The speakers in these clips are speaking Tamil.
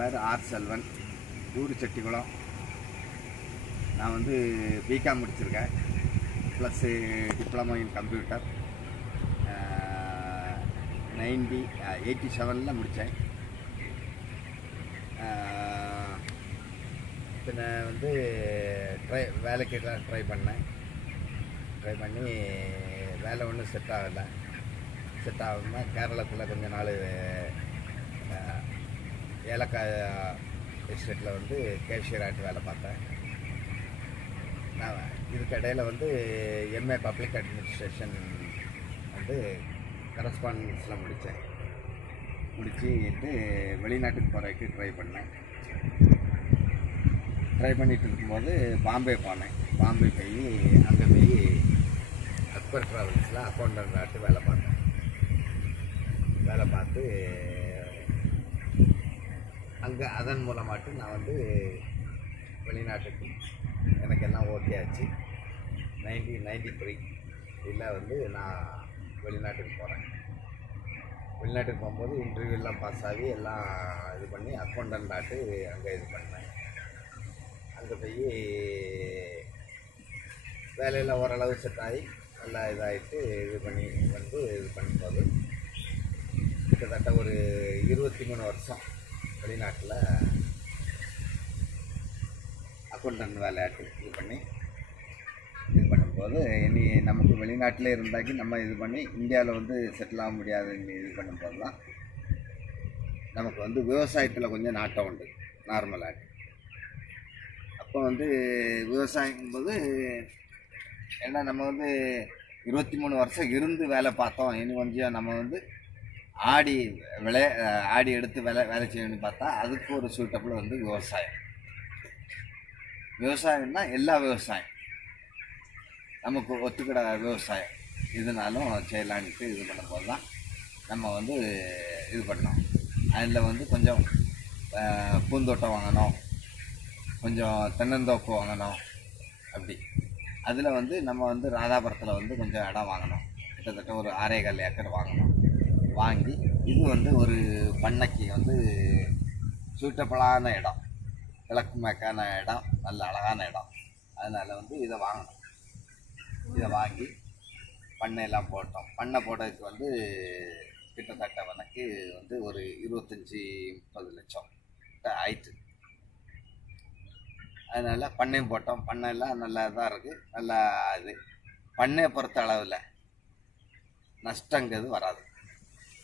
பேர் ஆர் செல்வன், ஊர் செட்டிக்குளம். நான் வந்து பிகாம் முடிச்சிருக்கேன், ப்ளஸ்ஸு டிப்ளமோ இன் கம்ப்யூட்டர். 87 முடித்தேன். பின்ன வந்து வேலைக்கெல்லாம் ட்ரை பண்ணி வேலை ஒன்றும் செட் ஆகாமல் கேரளத்தில் கொஞ்ச நாள் ஏலக்காய் எஸ்டேட்டில் வந்து கேஷியராகிட்டு வேலை பார்த்தேன். நான் இதுக்கு இடையில் வந்து எம்ஏ பப்ளிக் அட்மினிஸ்ட்ரேஷன் வந்து கரஸ்பாண்டன்ஸில் முடிச்சுட்டு வெளிநாட்டுக்கு போகிறதுக்கு ட்ரை பண்ணிட்டு இருக்கும்போது பாம்பே போனேன். பாம்பே அங்கே போய் அக்பர் ட்ராவல்ஸில் அக்கௌண்டன்ட் வேலை பார்த்து அங்கே அதன் மூலமாட்டு நான் வந்து வெளிநாட்டுக்கு எனக்கு எல்லாம் ஓகே ஆச்சு. 1993 வந்து நான் வெளிநாட்டுக்கு போகிறேன். வெளிநாட்டுக்கு போகும்போது இன்டர்வியூலாம் பாஸ் ஆகி எல்லாம் இது பண்ணி அக்கௌண்டன்ட் அங்கே இது பண்ணேன். அங்கே போய் வேலையில் ஓரளவு செட் ஆகி நல்லா இதாகிட்டு இது பண்ணும்போது கிட்டத்தட்ட ஒரு 23 வருஷம் வெளிநாட்டில் அக்கௌண்டன்ட் வேலையாட்டு இது பண்ணும்போது இனி நமக்கு வெளிநாட்டில் இருந்தாக்கி நம்ம இது பண்ணி இந்தியாவில் வந்து செட்டில் ஆக முடியாதுன்னு இது பண்ணும்போது தான் நமக்கு வந்து விவசாயத்தில் கொஞ்சம் நாட்டம் உண்டு நார்மலாக. அப்போ வந்து விவசாயங்கும்போது ஏன்னா நம்ம வந்து 23 வருஷம் இருந்து வேலை பார்த்தோம். இனி கொஞ்சம் நம்ம வந்து ஆடி எடுத்து வேலை செய்யணும்னு பார்த்தா அதுக்கு ஒரு சூட்டபிள் வந்து விவசாயம்னா எல்லா விவசாயம் நமக்கு ஒத்துக்கிட விவசாயம் இதனாலும் செய்யலான்ட்டு இது பண்ணும்போது தான் நம்ம வந்து இது பண்ணோம். அதில் வந்து கொஞ்சம் பூந்தோட்டம் வாங்கணும், கொஞ்சம் தென்னந்தோப்பு வாங்கணும். அப்படி அதில் வந்து நம்ம வந்து ராதாபுரத்தில் வந்து கொஞ்சம் இடம் வாங்கணும். கிட்டத்தட்ட ஒரு 6.25 ஏக்கர் வாங்கி இது வந்து ஒரு பண்ணைக்கு வந்து சூட்டபிளான இடம், கிழக்கு மேற்கான இடம், நல்ல அழகான இடம். அதனால் வந்து இதை வாங்கி பண்ணையெல்லாம் போட்டோம். பண்ணை போடுறதுக்கு வந்து கிட்டத்தட்ட எனக்கு வந்து ஒரு 25-30 லட்சம் ஆயிடுச்சு. அதனால் பண்ணையும் போட்டோம். பண்ணையெல்லாம் நல்லா இதாக இருக்குது. நல்லா இது பண்ணையை பொறுத்த அளவில் நஷ்டங்கிறது வராது.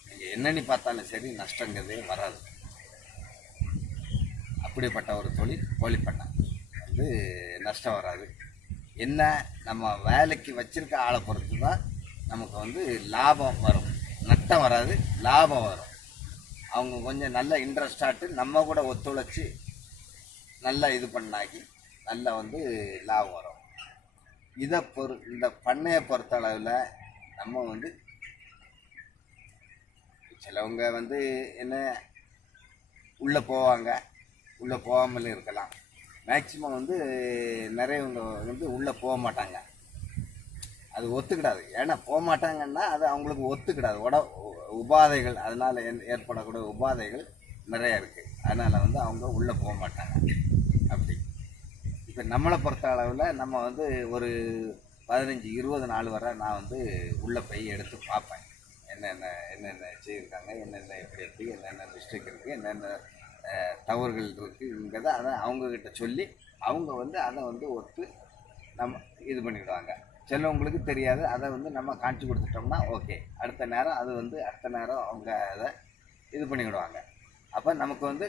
நீங்கள் என்னென்னு பார்த்தாலும் சரி நஷ்டங்கிறதே வராது. அப்படிப்பட்ட ஒரு தொழில் கோழி பண்ணை வந்து நஷ்டம் வராது. என்ன நம்ம வேலைக்கு வச்சுருக்க ஆளை பொறுத்து தான் நமக்கு வந்து லாபம் வரும். நஷ்டம் வராது, லாபம் வரும். அவங்க கொஞ்சம் நல்ல இன்ட்ரெஸ்டாட்டு நம்ம கூட ஒத்துழைச்சி நல்லா இது பண்ணாக்கி நல்லா வந்து லாபம் வரும். இந்த பண்ணையை பொறுத்த அளவில் நம்ம வந்து சிலவங்க வந்து என்ன உள்ளே போவாங்க, உள்ளே போகாமலே இருக்கலாம். மேக்சிமம் வந்து நிறையவங்க வந்து உள்ளே போக மாட்டாங்க. அது ஒத்துக்கிடாது. ஏன்னா போக மாட்டாங்கன்னா அது அவங்களுக்கு ஒத்துக்கிடாது. உபாதைகள் அதனால் ஏற்படக்கூடிய உபாதைகள் நிறைய இருக்குது. அதனால் வந்து அவங்க உள்ளே போக மாட்டாங்க. அப்படி இப்போ நம்மளை பொறுத்த அளவில் நம்ம வந்து ஒரு 15-20 நாள் வரை நான் வந்து உள்ளே போய் எடுத்து பார்ப்பேன். என்னென்ன செய்யிருக்காங்க, எப்படி என்னென்ன மிஸ்டேக் இருக்குது, என்னென்ன தவறுகள் இருக்குங்கிறத அதை அவங்கக்கிட்ட சொல்லி அவங்க வந்து அதை வந்து ஒத்து நம்ம இது பண்ணிவிடுவாங்க. சிலவங்களுக்கு தெரியாது. அதை வந்து நம்ம காமிச்சு கொடுத்துட்டோம்னா ஓகே, அடுத்த நேரம் அவங்க அதை இது பண்ணிவிடுவாங்க. அப்போ நமக்கு வந்து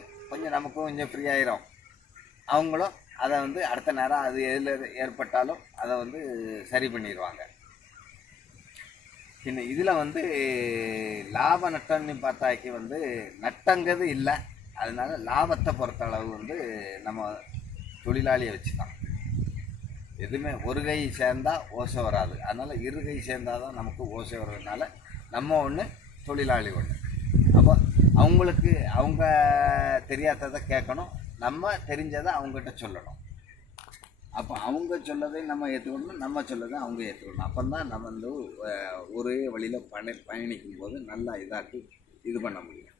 நமக்கும் கொஞ்சம் ஃப்ரீ ஆயிரும். அவங்களும் அதை வந்து அடுத்த நேரம் அது எதில் ஏற்பட்டாலும் அதை வந்து சரி பண்ணிடுவாங்க. பின்ன இதில் வந்து லாப நட்டம்னு பார்த்தாக்கி வந்து நட்டங்கிறது இல்லை. அதனால லாபத்தை பொறுத்த அளவு வந்து நம்ம தொழிலாளியை வச்சு தான். எதுவுமே ஒரு கை சேர்ந்தால் ஓசை வராது. அதனால் இரு கை சேர்ந்தால் தான் நமக்கு ஓசை வர்றதுனால நம்ம ஒன்று, தொழிலாளி ஒன்று. அப்போ அவங்களுக்கு அவங்க தெரியாததை கேட்கணும், நம்ம தெரிஞ்சதை அவங்ககிட்ட சொல்லணும். அப்போ அவங்க சொல்லதை நம்ம ஏற்றுக்கணும், நம்ம சொல்லதை அவங்க ஏற்றுக்கணும். அப்போ தான் நம்ம வந்து ஒரே வழியில் பயணிக்கும் போது நல்லா இதாக்கி இது பண்ண முடியும்.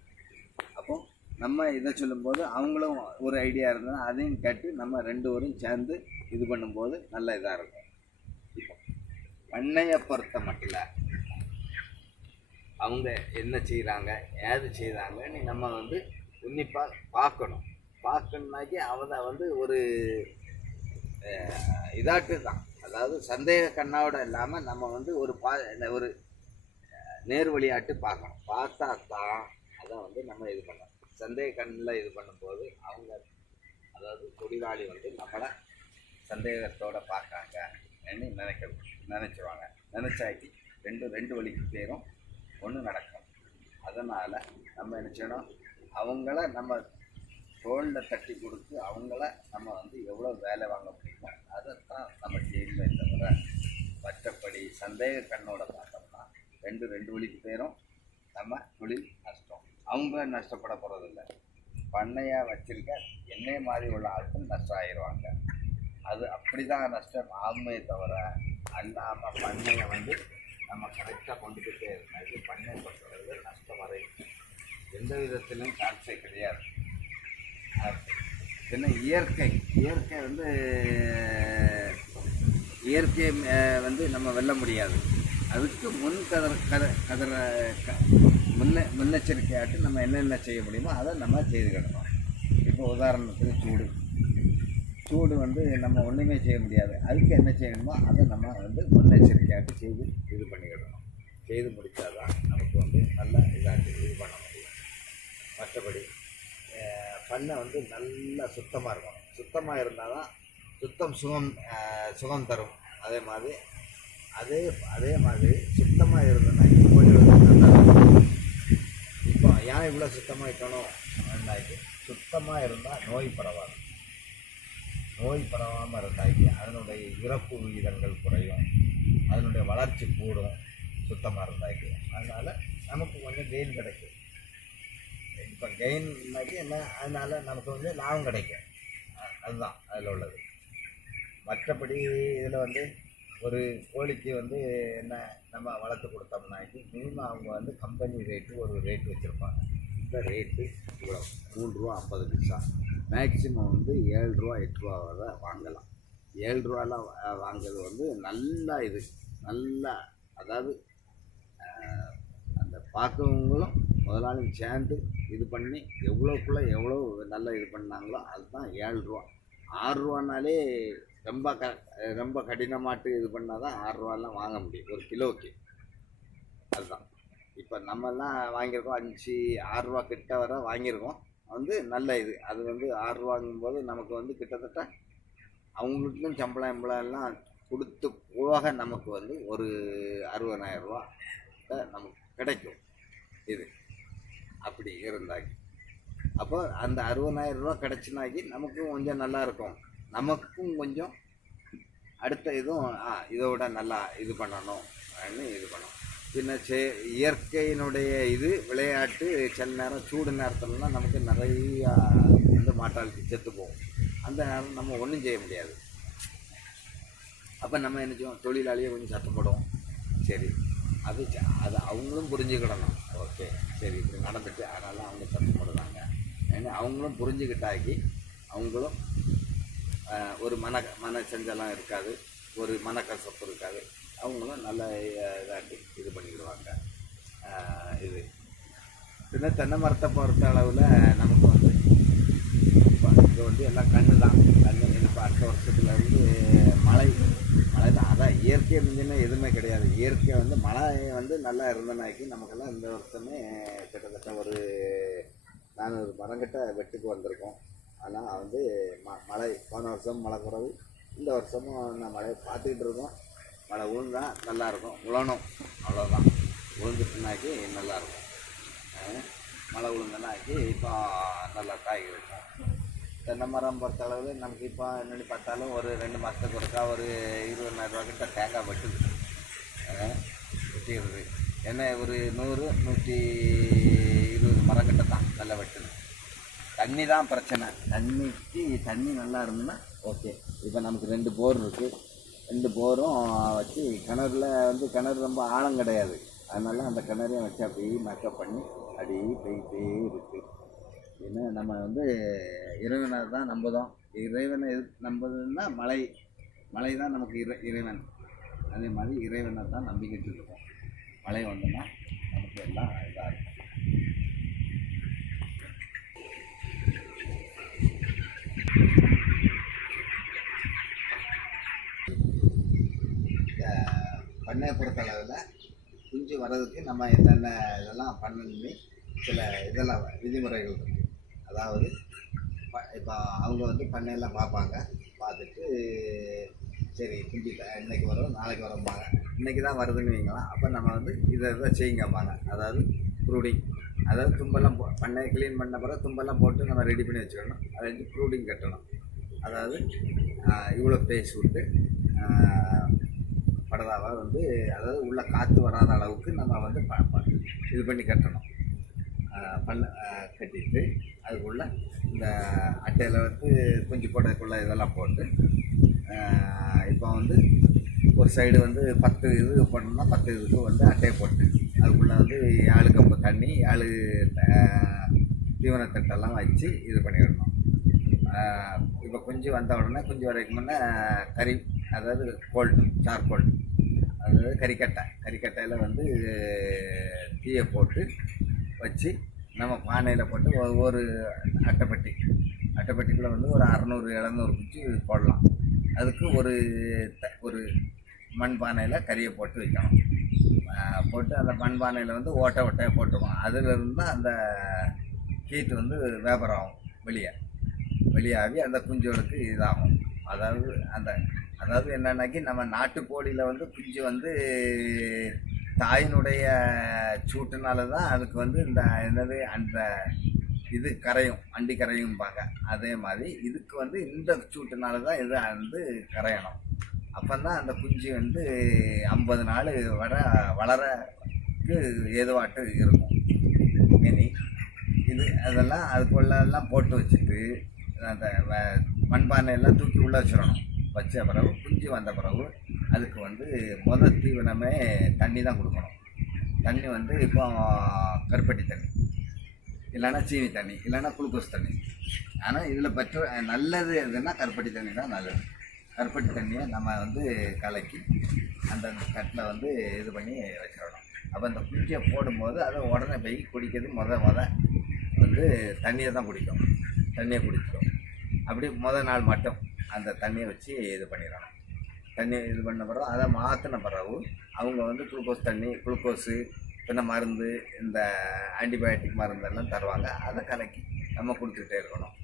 அப்போது நம்ம இதை சொல்லும்போது அவங்களும் ஒரு ஐடியா இருந்தால் அதையும் கேட்டு நம்ம ரெண்டு பேரும் சேர்ந்து இது பண்ணும்போது நல்ல இதாக இருக்கும். இப்போ பண்ணையை பொறுத்த மட்டும் அவங்க என்ன செய்கிறாங்க ஏது செய்கிறாங்கன்னு நம்ம வந்து உன்னிப்பாக பார்க்கணும். பார்க்கணுன்னாக்கி அவனை வந்து ஒரு இதாட்டு தான், அதாவது சந்தேக கண்ணோட இல்லாமல் நம்ம வந்து ஒரு நேர் வழியாட்டு பார்க்கணும். பார்த்தா தான் அதை வந்து நம்ம இது பண்ணணும். சந்தேக கண்ணில் இது பண்ணும்போது அவங்க, அதாவது தொழிலாளி வந்து நம்மளை சந்தேகத்தோடு பார்க்காங்க நினச்சிருவாங்க. நினச்சாக்கி ரெண்டு வழிக்கு பேரும் ஒன்று நடக்கும். அதனால் நம்ம என்ன செய்யணும், அவங்கள நம்ம தோளில் தட்டி கொடுத்து அவங்கள நம்ம வந்து எவ்வளோ வேலை வாங்க முடியுமோ அதைத்தான் நம்ம செய்யணுமே தவிர மற்றபடி சந்தேக கண்ணோட பார்த்தோம்னா ரெண்டு வழிக்கு பேரும் நம்ம தொழில் நஷ்டம். அவங்க நஷ்டப்பட போகிறதில்ல, பண்ணையாக வச்சுருக்க என்னைய மாதிரி உள்ள ஆட்கள் நஷ்டம் ஆயிடுவாங்க. அது அப்படி தான் நஷ்டம் ஆகுமே தவிர அல்லாமல் பண்ணையை வந்து நம்ம கரெக்டாக கொண்டுக்கிட்டே இருந்தால் பண்ணை பொறுத்தவரை நஷ்டம் வரை எந்த விதத்திலும் சான்ஸே கிடையாது. பின்ன இயற்கை வந்து இயற்கையை வந்து நம்ம வெல்ல முடியாது. அதுக்கு முன்னெச்சரிக்கையாட்டு நம்ம என்னென்ன செய்ய முடியுமோ அதை நம்ம செய்துக்கிடணும். இப்போ உதாரணத்துக்கு சூடு வந்து நம்ம ஒன்றுமே செய்ய முடியாது. அதுக்கு என்ன செய்யணுமோ அதை நம்ம வந்து முன்னெச்சரிக்கையாட்டு செய்து இது பண்ணிக்கிடணும். செய்து முடித்தாதான் நமக்கு வந்து நல்ல இதாட்டு இது பண்ண முடியும். மற்றபடி பண்ணை வந்து நல்லா சுத்தமாக இருக்கணும். சுத்தமாக இருந்தால் தான் சுகம் தரும். அதே மாதிரி சுத்தமாக இருந்தனாக்கி கோழி வந்து நல்லா இருக்கும். இப்போ ஏன் இவ்வளோ சுத்தமாக இருக்கணும் அப்படின்னாக்கி, சுத்தமாக இருந்தால் நோய் பரவாமல் இருந்தாக்கி அதனுடைய இறப்பு விகிதங்கள் குறையும், அதனுடைய வளர்ச்சி கூடும் சுத்தமாக இருந்தாக்கி. அதனால் நமக்கு கொஞ்சம் கெயின் கிடைக்கும். இப்போ கெயின்னாக்கி என்ன, அதனால் நமக்கு வந்து லாபம் கிடைக்கும். அதுதான் அதில் உள்ளது. மற்றபடி இதில் வந்து ஒரு கோழிக்கு வந்து என்ன நம்ம வளர்த்து கொடுத்தோம்னாக்கி மினிமம் அவங்க வந்து கம்பெனி ரேட்டு ஒரு ரேட்டு வச்சுருப்பாங்க. இந்த ரேட்டு இவ்வளோ 3 ரூபா 50 பைசா, மேக்சிமம் வந்து 7 ரூபா 8 ரூபா வரை வாங்கலாம். 7 ரூபாலாம் வாங்குறது வந்து நல்லா அதாவது அந்த பார்க்குறவங்களும் முதலாளியும் சேர்ந்து இது பண்ணி எவ்வளோ நல்லா இது பண்ணாங்களோ அதுதான் 7 ரூபா. 6 ரூபானாலே ரொம்ப கடினமாட்டு இது பண்ணால் தான் 6 ரூபாலாம் வாங்க முடியும் ஒரு கிலோவுக்கு. அதுதான் இப்போ நம்மெல்லாம் வாங்கியிருக்கோம் 5-6 ரூபா கிட்ட வர வாங்கியிருக்கோம். வந்து நல்ல இது. அது வந்து 6 ரூபாங்கும்போது நமக்கு வந்து கிட்டத்தட்ட அவங்களுக்கும் சம்பளம் எல்லாம் கொடுத்து போக நமக்கு வந்து ஒரு 60,000 ரூபா நமக்கு கிடைக்கும். இது அப்படி இருந்தாக்கி அப்போ அந்த 60,000 ரூபா கிடச்சினாக்கி நமக்கும் கொஞ்சம் நல்லா இருக்கும். நமக்கும் கொஞ்சம் அடுத்த இதுவும் இதோட நல்லா இது பண்ணணும் இது பண்ணணும். பின்ன இயற்கையினுடைய இது விளையாட்டு சில நேரம் சூடு நேரத்துலலாம் நமக்கு நிறையா வந்து மாட்டாளுக்கு செத்து போகும். அந்த நேரம் நம்ம ஒன்றும் செய்ய முடியாது. அப்போ நம்ம என்ன செய்வோம், தொழிலாளியே கொஞ்சம் சத்தப்படும். சரி, அது அவங்களும் புரிஞ்சுக்கிடணும். ஓகே சரி இப்படி நடந்துட்டு அதனால அவங்க சத்தப்படுறாங்க. ஏன்னா அவங்களும் புரிஞ்சுக்கிட்டாக்கி அவங்களும் ஒரு மன செஞ்சலாம் இருக்காது, ஒரு மனக்கசப்பு இருக்காது. அவங்களும் நல்ல இதாட்டி இது பண்ணிக்கிடுவாங்க. இது பின்ன தென்னை மரத்தை பொறுத்த அளவில் நமக்கு வந்து இப்போ இது வந்து எல்லாம் கண்ணு இப்போ அடுத்த வருஷத்துலேருந்து மழை தான். அதான் இயற்கை மிஞ்சினா எதுவுமே கிடையாது. இயற்கை வந்து மழை வந்து நல்லா இருந்தனாக்கி நமக்கெல்லாம் இந்த வருஷமே கிட்டத்தட்ட ஒரு 400 மரங்கிட்ட வெட்டுக்கு வந்திருக்கோம். ஆனால் வந்து மழை போன வருஷம் மழை குறைவு, இந்த வருஷமும் நான் மழையை பார்த்துக்கிட்டு இருக்கோம். மழை விழுந்தா நல்லாயிருக்கும், விழணும் அவ்வளோதான். விழுந்துட்டுனாக்கி நல்லாயிருக்கும். மழை விழுந்தனாக்கி இப்போ நல்லா காய் இருக்கும். தென்னை மரம் பொறுத்த அளவில் நமக்கு இப்போ என்னென்னு பார்த்தாலும் ஒரு 2 மாதத்துக்கு ஒருக்கா ஒரு 20,000 ரூபா கிட்ட தேங்காய் வெட்டிடுது. ஏன்னா ஒரு 100-120 மரங்கிட்ட தான் நல்லா வெட்டுது. தண்ணி தான் பிரச்சனை. தண்ணி நல்லா இருந்ததுன்னா ஓகே. இப்போ நமக்கு 2 போர் இருக்குது. 2 போரும் வச்சு கிணறு ரொம்ப ஆழம் கிடையாது. அதனால அந்த கிணறையும் வச்சு அப்படியே மேக்கப் பண்ணி அப்படியே போயிட்டே இருக்குது. இன்னும் நம்ம வந்து இறைவனை தான் நம்புதோம். இறைவனை நம்புதுன்னா மழை தான் நமக்கு இறைவன். அதே மாதிரி இறைவனை தான் நம்பிக்கிட்டு இருக்கோம். மழை வந்தோம்னா நமக்கு எல்லாம் இதாக இருக்கும். பண்ணையை பொறுத்தளவில் குஞ்சு வர்றதுக்கு நம்ம என்னென்ன இதெல்லாம் பண்ணணும்னு சில இதெல்லாம் விதிமுறைகள் இருக்குது. அதாவது இப்போ அவங்க வந்து பண்ணையெல்லாம் பார்ப்பாங்க. பார்த்துட்டு சரி குஞ்சு இன்றைக்கி வரும் நாளைக்கு வரும்பாங்க. இன்றைக்கி தான் வருதுன்னு வைங்களாம். அப்போ நம்ம வந்து இதை செய்யுங்கம்பாங்க. அதாவது ப்ரூடிங், அதாவது தும்பெல்லாம் பண்ணையை க்ளீன் பண்ண பிறகு தும்பெல்லாம் போட்டு நம்ம ரெடி பண்ணி வச்சுக்கணும். அதை வந்து ப்ரூடிங் கட்டணும். அதாவது இவ்வளோ பேஸ் விட்டு படதாவை வந்து அதாவது உள்ள காற்று வராத அளவுக்கு நம்ம வந்து இது பண்ணி கட்டணும். கட்டிட்டு அதுக்குள்ளே இந்த அட்டையில் வந்து குஞ்சு போடுறதுக்குள்ளே இதெல்லாம் போட்டு இப்போ வந்து ஒரு சைடு வந்து 10 இது போட்டோம்னா 10 இதுக்கு வந்து அட்டையை போட்டு அதுக்குள்ளே வந்து 7 கப்பு தண்ணி 7 தீவனத்தட்டெல்லாம் வச்சு இது பண்ணிடணும். இப்போ குஞ்சு வந்த உடனே குஞ்சு வரைக்கும் முன்னே கறி, அதாவது சார்கோல், அதாவது கறிக்கட்டையில் வந்து தீயை போட்டு வச்சு நம்ம பானையில் போட்டு ஒவ்வொரு அட்டைப்பட்டிக்குள்ளே வந்து ஒரு 600-700 குச்சி போடலாம். அதுக்கு ஒரு மண் பானையில் கறியை போட்டு வைக்கணும். போட்டு அந்த மண் பானையில் வந்து ஓட்டையாக போட்டுருவோம். அதிலிருந்து அந்த ஹீட்டு வந்து வேப்பர் ஆகும், வெளியாகி அந்த குஞ்சோளுக்கு இதாகும். அதாவது என்னன்னாக்கி நம்ம நாட்டுக்கோழியில் வந்து குஞ்சு வந்து தாயினுடைய சூட்டுனால தான் அதுக்கு வந்து இந்த என்னது அந்த இது கரையும், அண்டி கரையும்பாங்க. அதே மாதிரி இதுக்கு வந்து இந்த சூட்டுனால தான் இது வந்து கரையணும். அப்போ தான் அந்த குஞ்சு வந்து 50 நாள் வளரக்கு ஏதுவாட்டு இருக்கும். இனி அதெல்லாம் அதுக்குள்ளெல்லாம் போட்டு வச்சுட்டு அந்த மண்பானையெல்லாம் தூக்கி உள்ளே வச்சிடணும். வச்ச பிறகு குஞ்சு வந்த பிறகு அதுக்கு வந்து முதல் தீவனமே தண்ணி தான் கொடுக்கணும். தண்ணி வந்து இப்போ கருப்பட்டி தண்ணி, இல்லைன்னா சீனி தண்ணி, இல்லைன்னா குளுக்கோஸ் தண்ணி. ஆனால் இதில் நல்லது எதுன்னா கருப்பட்டி தண்ணி தான் நல்லது. கருப்பட்டி தண்ணியை நம்ம வந்து கலக்கி அந்த கட்டில் வந்து இது பண்ணி வச்சிடணும். அப்போ அந்த குஞ்சியை போடும்போது அதை உடனே போய் குடிக்கிறது வந்து தண்ணியை தான் குடிக்கும். அப்படி நாள் மட்டும் அந்த தண்ணியை வச்சு இது பண்ணிடணும். தண்ணி இது பண்ண பிறகு அதை மாற்றின பிறகு அவங்க வந்து குளுக்கோஸு பின்ன மருந்து, இந்த ஆன்டிபயோட்டிக் மருந்தெல்லாம் தருவாங்க. அதை கலக்கி நம்ம கொடுத்துக்கிட்டே இருக்கணும்.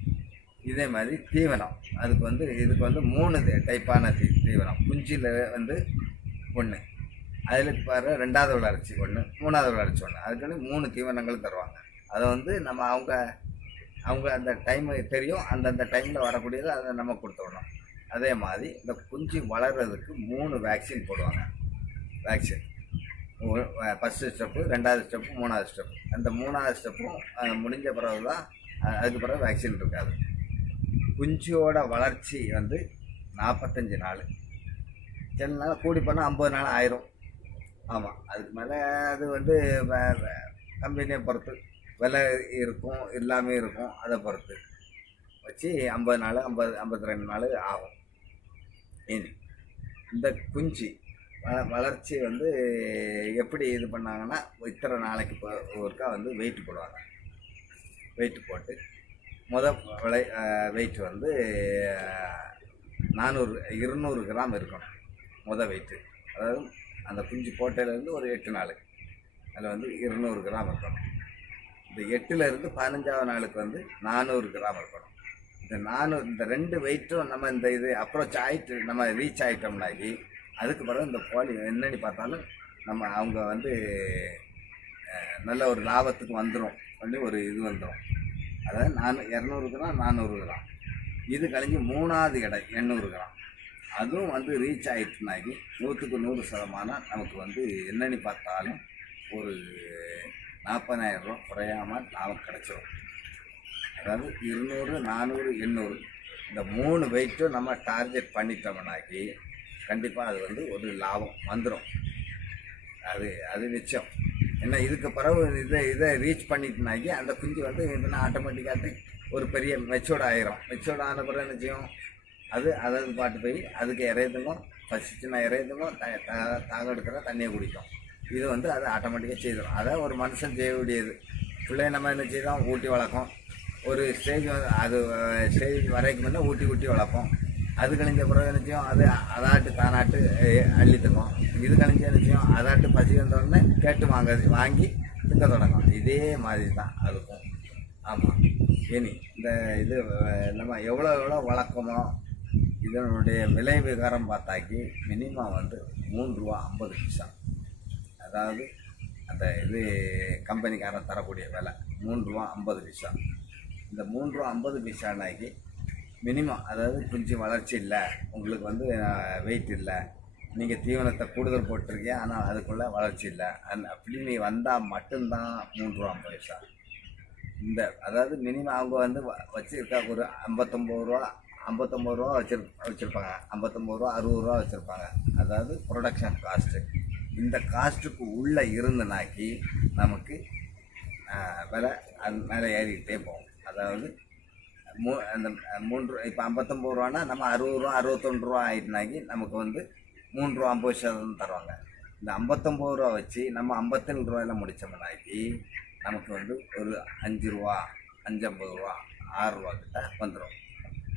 இதே மாதிரி தீவனம் இதுக்கு வந்து 3 டைப்பான தீவனம். குஞ்சில் வந்து 1, அதில் பாரு 2வது வளர்ச்சி 1, 3வது வளர்ச்சி 1, அதுக்குன்னு 3 தீவனங்கள் தருவாங்க. அதை வந்து நம்ம அவங்க அந்த டைம் தெரியும், அந்தந்த டைமில் வரக்கூடியது அதை நம்ம கொடுத்துடணும். அதே மாதிரி இந்த குஞ்சு வளர்கிறதுக்கு 3 வேக்சின் போடுவாங்க. ஃபஸ்ட்டு ஸ்டெப்பு, 2வது ஸ்டெப்பு, 3வது ஸ்டெப்பு. அந்த 3வது ஸ்டெப்பும் முடிஞ்ச பிறகு தான் அதுக்கு பிறகு வேக்சின் இருக்காது. குஞ்சோட வளர்ச்சி வந்து 45 நாள், சில நாள் கூடி போனால் 50 நாள் ஆயிரும். ஆமாம், அதுக்கு மேலே அது வந்து கம்பெனியை பொறுத்து விலை இருக்கும், எல்லாமே இருக்கும். அதை பொறுத்து வச்சு 50 நாள் 52 நாள் ஆகும். இந்த குஞ்சு வளர்ச்சி வந்து எப்படி இது பண்ணாங்கன்னா, இத்தனை நாளைக்கு ஒருக்கா வந்து வெயிட் போடுவாங்க. வெயிட் போட்டு வெயிட் வந்து 200 கிராம் இருக்கணும் வெயிட்டு. அதாவது அந்த குஞ்சு போட்டதுலேருந்து ஒரு 8 நாள் அதில் வந்து 200 கிராம் இருக்கணும். இந்த 8லேருந்து 15வது நாளுக்கு வந்து 400 கிராம் இருக்கணும். இந்த 2 வெயிட்டும் நம்ம இந்த இது அப்ரோச் ஆகிட்டு நம்ம ரீச் ஆகிட்டோம்னாக்கி அதுக்கு பிறகு இந்த கோழி என்னென்னு பார்த்தாலும் அவங்க வந்து நல்ல ஒரு லாபத்துக்கு வந்துடும். ஒரு இது வந்துடும். அதாவது 200 கிராம் 400 கிராம். இது கழிஞ்சு 3வது எடை 800 கிராம். அதுவும் வந்து ரீச் ஆகிட்டுனாக்கி 100க்கு 100% நமக்கு வந்து என்னென்னு பார்த்தாலும் ஒரு 40,000 ரூபா குறையாமல் லாபம் கிடச்சிடும். அதாவது 200, 400, 800 இந்த 3 வெயிட்டும் நம்ம டார்கெட் பண்ணிட்டோம்னாக்கி கண்டிப்பாக அது வந்து ஒரு லாபம் வந்துடும். அது நிச்சயம். என்ன இதுக்கு பிறகு இதை ரீச் பண்ணிட்டுனாக்கி அந்த குஞ்சு வந்து என்ன ஆட்டோமேட்டிக்காக ஒரு பெரிய மெச்சோர்டு ஆயிரும். மெச்சோர்டு ஆன பிறகு என்ன செய்யும், அது அதாவது பாட்டு போய் அதுக்கு இறையதுங்கும் பசிச்சுன்னா இறையதுங்கும் தாக எடுக்கிற தண்ணியை குடிக்கும். இது வந்து அது ஆட்டோமேட்டிக்காக செய்திடும். அதை ஒரு மனுஷன் செய்யக்கூடியது. பிள்ளைய நம்ம என்ன செய்தோம், ஊட்டி வளர்க்கும். ஒரு ஸ்டேஜ் அது ஸ்டேஜ் வரைக்கும் முன்னே ஊட்டி வளர்ப்போம். அது கழிஞ்ச பிறகு என்ன செய்யும், அது அதாட்டு தானாட்டு அள்ளி தரும். இது கழிஞ்ச என்ன செய்யும், அதாட்டு பசி வந்தோடனே கேட்டு வாங்கி திங்க தொடங்கும். இதே மாதிரி தான் அதுக்கும். ஆமாம். இனி இந்த இது நம்ம எவ்வளோ வளர்க்கமோ இதனுடைய விலை விகாரம் பார்த்தாக்கி மினிமம் வந்து ₹3.50. அதாவது அந்த இது கம்பெனிக்காரன் தரக்கூடிய விலை ₹3.50. இந்த ₹3.50 மினிமம், அதாவது குஞ்சு வளர்ச்சி இல்லை, உங்களுக்கு வந்து வெயிட் இல்லை, நீங்கள் தீவனத்தை கூடுதல் போட்டிருக்கீங்க ஆனால் அதுக்குள்ளே வளர்ச்சி இல்லை அப்படின்னு நீ வந்தால் மட்டும்தான் ₹3.50. இந்த அதாவது மினிமம் அவங்க வந்து வச்சுருக்கா ஒரு ₹59 வச்சுருப்பாங்க. ₹59, ₹60 வச்சுருப்பாங்க. அதாவது ப்ரொடக்ஷன் காஸ்ட்டு. இந்த காஸ்ட்டுக்கு உள்ளே இருந்துனாக்கி நமக்கு விலை அது மேலே ஏறிக்கிட்டே போகும். அதாவது அந்த இப்போ ₹59 நம்ம ₹60, ₹61 ஆகிட்டுனாக்கி நமக்கு வந்து ₹3.50 தருவாங்க. இந்த ₹59 வச்சு நம்ம ₹57 முடித்தோம்னாக்கி நமக்கு வந்து ஒரு ₹5, ₹5.50, ₹6 கிட்ட வந்துடும்.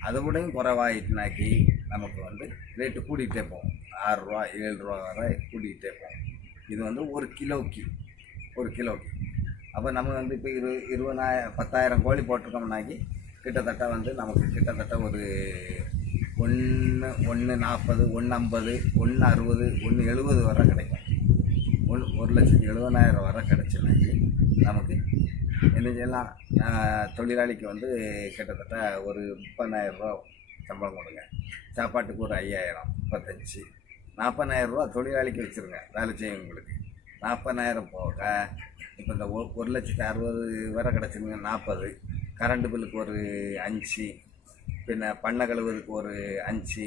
அதை விடையும் குறைவாயிட்டுனாக்கி நமக்கு வந்து ரேட்டு கூட்டிகிட்டே போகும். ₹6, ₹7 வரை கூட்டிகிட்டே போகும். இது வந்து ஒரு கிலோக்கு. அப்போ நம்ம வந்து இப்போ 10,000 கோழி போட்டிருக்கோம்னாக்கி கிட்டத்தட்ட வந்து நமக்கு கிட்டத்தட்ட ஒரு 140, 150, 160, 170 வரை கிடைக்கும். 1,70,000 வரை கிடைச்சுனாக்கி நமக்கு என்ன செய்யலாம், தொழிலாளிக்கு வந்து கிட்டத்தட்ட ஒரு ₹30,000 சம்பளம் கொடுங்க. சாப்பாட்டுக்கு ஒரு 5,000, 35, ₹40,000 தொழிலாளிக்கு வச்சுருங்க வேலை செய்யவங்களுக்கு. 40,000 போக இப்போ இந்த 1,60,000 வரை கிடச்சிருங்க. 40, கரண்ட் பில்லுக்கு ஒரு 5, பின்ன பண்ணை கழுவுறதுக்கு ஒரு 5,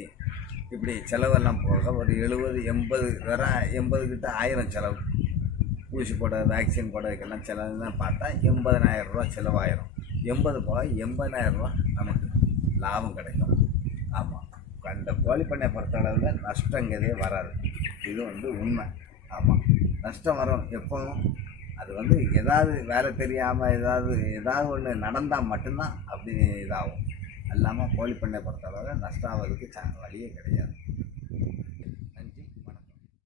இப்படி செலவெல்லாம் போக ஒரு 70, 80 வர 80 கிட்ட 1000 செலவு. ஊசி போட, வேக்சின் போடுறதுக்கெல்லாம் செலவுலாம் பார்த்தா ₹80,000 செலவாயிரும். 80 போக ₹80,000 நமக்கு லாபம் கிடைக்கும். ஆமாம். அந்த கோழி பண்ணையை பொறுத்தளவில் நஷ்டங்கிறதே வராது. இது வந்து உண்மை. ஆமாம், நஷ்டம் வரும் எப்போவும். அது வந்து ஏதாவது வேலை தெரியாமல் ஏதாவது ஒன்று நடந்தால் மட்டும்தான் அப்படி இதாகும். இல்லாமல் கோழி பண்ணையை பொறுத்தளவில் நஷ்டம் ஆகிறதுக்கு வழியே கிடையாது.